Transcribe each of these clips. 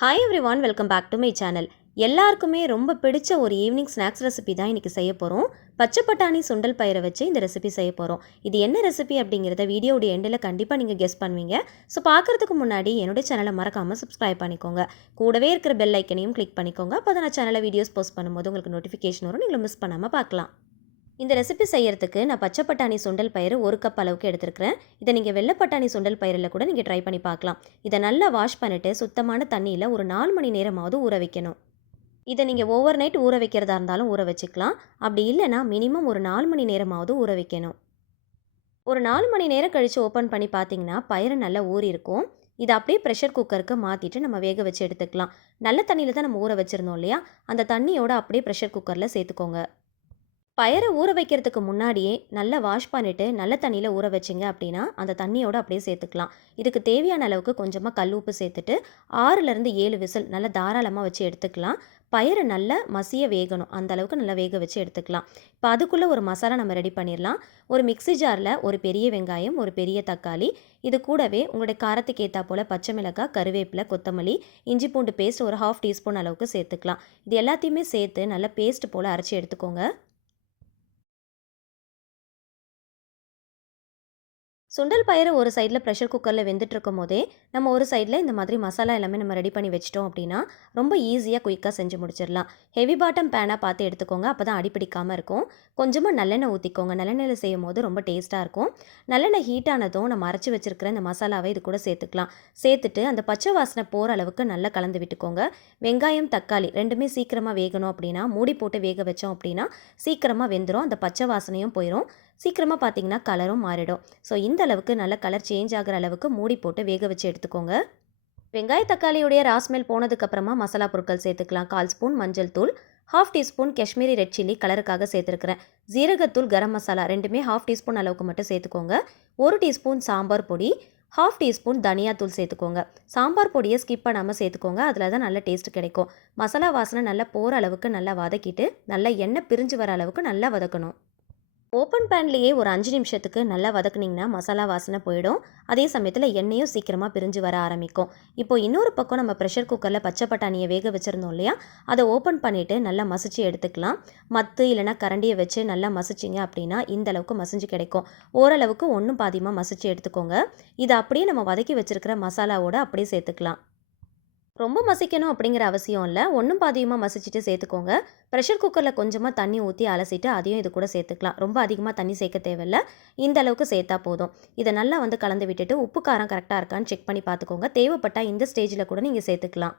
Hi everyone welcome back to my channel எல்லாருக்குமே ரொம்ப பிடிச்ச ஒரு ஈவினிங் ஸ்நாக்ஸ் ரெசிபி தான் இன்றைக்கி செய்ய போகிறோம் பச்சை பட்டாணி சுண்டல் பயிரை வச்சு இந்த ரெசிபி செய்ய போகிறோம் இது என்ன ரெசிபி அப்படிங்கிறத வீடியோடைய எண்டில் கண்டிப்பாக நீங்கள் கெஸ் பண்ணுவீங்க. ஸோ பார்க்குறதுக்கு முன்னாடி என்னுடைய சேனலை மறக்காமல் சப்ஸ்கிரைப் பண்ணிக்கோங்க. கூடவே இருக்கிற பெல் ஐக்கனையும் கிளிக் பண்ணிக்கோங்க. அப்போ தான் நான் சேனலில் வீடியோஸ் போஸ்ட் பண்ணும்போது உங்களுக்கு நோட்டிஃபிகேஷன் வரும். நீங்கள் மிஸ் பண்ணாமல் பார்க்கலாம். இந்த ரெசிபி செய்கிறதுக்கு நான் பச்சை பட்டாணி சுண்டல் பயிறு ஒரு கப் அளவுக்கு எடுத்துருக்கிறேன். இதை நீங்கள் வெள்ளை பட்டாணி சுண்டல் பயிரில் கூட நீங்கள் ட்ரை பண்ணி பார்க்கலாம். இதை நல்லா வாஷ் பண்ணிவிட்டு சுத்தமான தண்ணியில் ஒரு நாலு மணி நேரமாவது ஊற வைக்கணும். இதை நீங்கள் ஓவர் நைட் ஊற வைக்கிறதா இருந்தாலும் ஊற வச்சுக்கலாம். அப்படி இல்லைன்னா மினிமம் ஒரு நாலு மணி நேரமாவது ஊற வைக்கணும். ஒரு நாலு மணி நேரம் கழித்து ஓப்பன் பண்ணி பார்த்தீங்கன்னா பயிறு நல்லா ஊறி இருக்கும். இதை அப்படியே ப்ரெஷர் குக்கருக்கு மாற்றிட்டு நம்ம வேக வச்சு எடுத்துக்கலாம். நல்ல தண்ணியில் தான் நம்ம ஊற வச்சுருந்தோம் இல்லையா? அந்த தண்ணியோட அப்படியே ப்ரெஷர் குக்கரில் சேர்த்துக்கோங்க. பயரை ஊற வைக்கிறதுக்கு முன்னாடியே நல்லா வாஷ் பண்ணிவிட்டு நல்ல தண்ணியில் ஊற வச்சிங்க அப்படின்னா அந்த தண்ணியோடு அப்படியே சேர்த்துக்கலாம். இதுக்கு தேவையான அளவுக்கு கொஞ்சமாக கல் உப்பு சேர்த்துட்டு ஆறுலேருந்து ஏழு விசில் நல்லா தாராளமாக வச்சு எடுத்துக்கலாம். பயிரை நல்லா மசிய வேகணும். அந்த அளவுக்கு நல்லா வேக வச்சு எடுத்துக்கலாம். இப்போ அதுக்குள்ளே ஒரு மசாலா நம்ம ரெடி பண்ணிடலாம். ஒரு மிக்ஸி ஜாரில் ஒரு பெரிய வெங்காயம் ஒரு பெரிய தக்காளி. இது கூடவே உங்களுடைய காரத்துக்கு ஏற்றா போல் பச்சை மிளகாய் கருவேப்பிலை கொத்தமல்லி இஞ்சி பூண்டு பேஸ்ட் ஒரு ஹாஃப் டீஸ்பூன் அளவுக்கு சேர்த்துக்கலாம். இது எல்லாத்தையுமே சேர்த்து நல்லா பேஸ்ட் போல் அரைச்சி எடுத்துக்கோங்க. சுண்டல் பயிறு ஒரு சைடில் ப்ரெஷர் குக்கரில் வெந்துட்டு இருக்கும் போதே நம்ம ஒரு சைடில் இந்த மாதிரி மசாலா எல்லாமே நம்ம ரெடி பண்ணி வச்சிட்டோம் அப்படின்னா ரொம்ப ஈஸியாக குயிக்காக செஞ்சு முடிச்சிடலாம். ஹெவி பாட்டம் பேனாக பார்த்து எடுத்துக்கோங்க அப்போ தான் அடிப்பிடிக்காமல் இருக்கும். கொஞ்சமாக நல்லெண்ணெய் ஊற்றிக்கோங்க நல்லெண்ணெயில் செய்யும் போது ரொம்ப டேஸ்ட்டாக இருக்கும். நல்லெண்ணெய் ஹீட் ஆனதும் நம்ம அரைச்சி வச்சிருக்கிற இந்த மசாலாவை இது கூட சேர்த்துக்கலாம். சேர்த்துட்டு அந்த பச்சை வாசனை போகிற அளவுக்கு நல்லா கலந்து விட்டுக்கோங்க. வெங்காயம் தக்காளி ரெண்டுமே சீக்கிரமாக வேகணும் அப்படின்னா மூடி போட்டு வேக வச்சோம் அப்படின்னா சீக்கிரமாக வெந்துடும் அந்த பச்சை வாசனையும் போயிடும் சீக்கிரமாக பார்த்தீங்கன்னா கலரும் மாறிடும். ஸோ இந்த அளவுக்கு நல்ல கலர் சேஞ்ச் ஆகிற அளவுக்கு மூடி போட்டு வேக வச்சு எடுத்துக்கோங்க. வெங்காய தக்காளியுடைய ராஸ்மெல் போனதுக்கப்புறமா மசாலா பொருட்கள் சேர்த்துக்கலாம். கால் ஸ்பூன் மஞ்சள் தூள் half teaspoon Kashmiri red chilli கலருக்காக சேர்த்துருக்கிறேன். ஜீரகத்தூள் கரம் மசாலா ரெண்டுமே ஹாஃப் டீஸ்பூன் அளவுக்கு மட்டும் சேர்த்துக்கோங்க. ஒரு டீஸ்பூன் சாம்பார் பொடி ஹாஃப் டீஸ்பூன் தனியாத்தூள் சேர்த்துக்கோங்க. சாம்பார் பொடியை ஸ்கிப் பண்ணாமல் சேர்த்துக்கோங்க. அதில் தான் நல்ல டேஸ்ட் கிடைக்கும். மசாலா வாசனை நல்லா போகிற அளவுக்கு நல்லா வதக்கிட்டு நல்லா எண்ணெய் பிரிஞ்சு வர அளவுக்கு நல்லா வதக்கணும். ஓப்பன் பேன்லேயே ஒரு அஞ்சு நிமிஷத்துக்கு நல்லா வதக்குனிங்கன்னா மசாலா வாசனை போயிடும். அதே சமயத்தில் எண்ணெயும் சீக்கிரமாக பிரிஞ்சு வர ஆரம்பிக்கும். இப்போ இன்னொரு பக்கம் நம்ம ப்ரெஷர் குக்கரில் பச்சை பட்டாணியை வேக வச்சுருந்தோம் இல்லையா? அதை ஓப்பன் பண்ணிவிட்டு நல்லா மசிச்சு எடுத்துக்கலாம். மத்து இல்லைனா கரண்டியை வச்சு நல்லா மசிச்சிங்க அப்படின்னா இந்த அளவுக்கு மசிஞ்சு கிடைக்கும். ஓரளவுக்கு ஒன்றும் பாதியமாக மசிச்சு எடுத்துக்கோங்க. இதை அப்படியே நம்ம வதக்கி வச்சுருக்கிற மசாலாவோட அப்படியே சேர்த்துக்கலாம். ரொம்ப மசிக்கணும் அப்படிங்கிற அவசியம் இல்லை. ஒன்றும் பாதியமாக மசிச்சுட்டு சேர்த்துக்கோங்க. ப்ரெஷர் குக்கரில் கொஞ்சமாக தண்ணி ஊற்றி அலசிட்டு அதையும் இது கூட சேர்த்துக்கலாம். ரொம்ப அதிகமாக தண்ணி சேர்க்க தேவையில்ல. இந்த அளவுக்கு சேர்த்தா போதும். இதை நல்லா வந்து கலந்து விட்டுட்டு உப்பு காரம் கரெக்டாக இருக்கான்னு செக் பண்ணி பார்த்துக்கோங்க. தேவைப்பட்டால் இந்த ஸ்டேஜில் கூட நீங்கள் சேர்த்துக்கலாம்.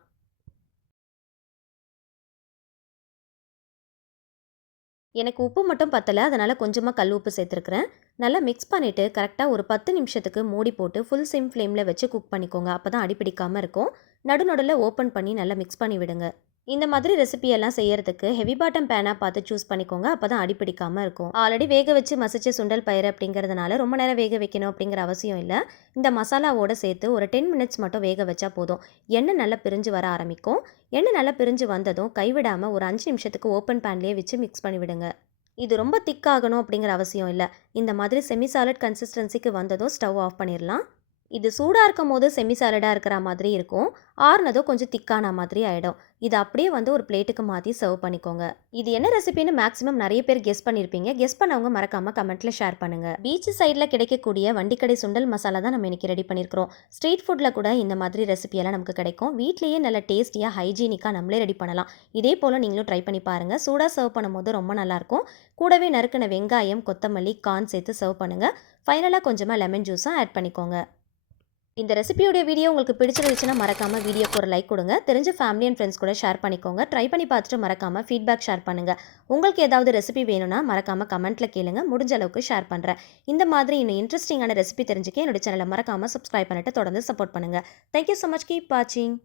எனக்கு உப்பு மட்டும் பத்தலை. அதனால் கொஞ்சமாக கல் உப்பு சேர்த்துருக்குறேன். நல்லா மிக்ஸ் பண்ணிவிட்டு கரெக்டாக ஒரு பத்து நிமிஷத்துக்கு மூடி போட்டு ஃபுல் சிம் ஃப்ளேமில் வச்சு குக் பண்ணிக்கோங்க. அப்போ தான் அடிப்பிடிக்காமல் இருக்கும். நடுநடுல ஓப்பன் பண்ணி நல்லா மிக்ஸ் பண்ணி விடுங்க. இந்த மாதிரி ரெசிபியெல்லாம் செய்யறதுக்கு ஹெவி பாட்டம் பேனாக பார்த்து சூஸ் பண்ணிக்கோங்க. அப்போ தான் அடிப்பிடிக்காமல் இருக்கும். ஆல்ரெடி வேக வச்சு மசிச்ச சுண்டல் பயிர் அப்படிங்கிறதுனால ரொம்ப நேரம் வேக வைக்கணும் அப்படிங்கிற அவசியம் இல்லை. இந்த மசாலாவோட சேர்த்து ஒரு டென் மினிட்ஸ் மட்டும் வேக வச்சா போதும். எண்ணெய் நல்லா பிரிஞ்சு வர ஆரம்பிக்கும். எண்ணெய் நல்லா பிரிஞ்சு வந்ததும் கைவிடாமல் ஒரு அஞ்சு நிமிஷத்துக்கு ஓப்பன் பேன்லேயே வச்சு மிக்ஸ் பண்ணி விடுங்க. இது ரொம்ப திக்காகணும் அப்படிங்கிற அவசியம் இல்லை. இந்த மாதிரி செமி சாலட் கன்சிஸ்டன்சிக்கு வந்ததும் ஸ்டவ் ஆஃப் பண்ணிடலாம் இது சூடாக இருக்கும் போது செமி சாலடாக இருக்கிற மாதிரி இருக்கும். ஆறுனதும் கொஞ்சம் திக்கான மாதிரி ஆகிடும் இது அப்படியே வந்து ஒரு பிளேட்டுக்கு மாற்றி சர்வ் பண்ணிக்கோங்க. இது என்ன ரெசிபின்னு மேக்ஸிமம் நிறைய பேர் கெஸ் பண்ணியிருப்பீங்க கெஸ் பண்ணவங்க மறக்காமல் கமெண்ட்டில் ஷேர் பண்ணுங்கள் பீச் சைடில் கிடைக்கக்கூடிய வண்டிக்கடை சுண்டல் மசாலா தான் நம்ம இன்றைக்கி ரெடி பண்ணியிருக்கிறோம் ஸ்ட்ரீட் ஃபுட்டில் கூட இந்த மாதிரி ரெசிபியெல்லாம் நமக்கு கிடைக்கும். வீட்லேயே நல்ல டேஸ்டியாக ஹைஜீனிக்காக நம்மளே ரெடி பண்ணலாம். இதே போல் நீங்களும் ட்ரை பண்ணி பாருங்கள் சூடாக சர்வ் பண்ணும்போது ரொம்ப நல்லாயிருக்கும் கூடவே நறுக்கின வெங்காயம் கொத்தமல்லி கார்ன் சேர்த்து சர்வ் பண்ணுங்கள் ஃபைனலாக கொஞ்சமாக லெமன் ஜூஸும் ஆட் பண்ணிக்கோங்க. இந்த ரெசிபியோடைய வீடியோ உங்களுக்கு பிடிச்சிருந்துச்சுன்னா மறக்காமல் வீடியோக்கு ஒரு லைக் கொடுங்க. தெரிஞ்ச ஃபேமிலி அண்ட் ஃப்ரெண்ட்ஸ் கூட ஷேர் பண்ணிக்கோங்க. ட்ரை பண்ணி பார்த்துட்டு மறக்காமல் ஃபீட்பேக் ஷேர் பண்ணுங்கள் உங்களுக்கு ஏதாவது ரெசிபி வேணும்னா மறக்காமல் கமெண்ட்டில் கேளுங்க. முடிஞ்ச அளவுக்கு ஷேர் பண்ணுறேன் இந்த மாதிரி இன்னும் இன்ட்ரெஸ்டிங்கான ரெசிபி தெரிஞ்சுக்க என்னோட சேனலை மறக்காமல் சப்ஸ்கிரைப் பண்ணிட்டு தொடர்ந்து சப்போர்ட் பண்ணுங்கள் தேங்க்யூ ஸோ மச் கீப் வாட்சிங்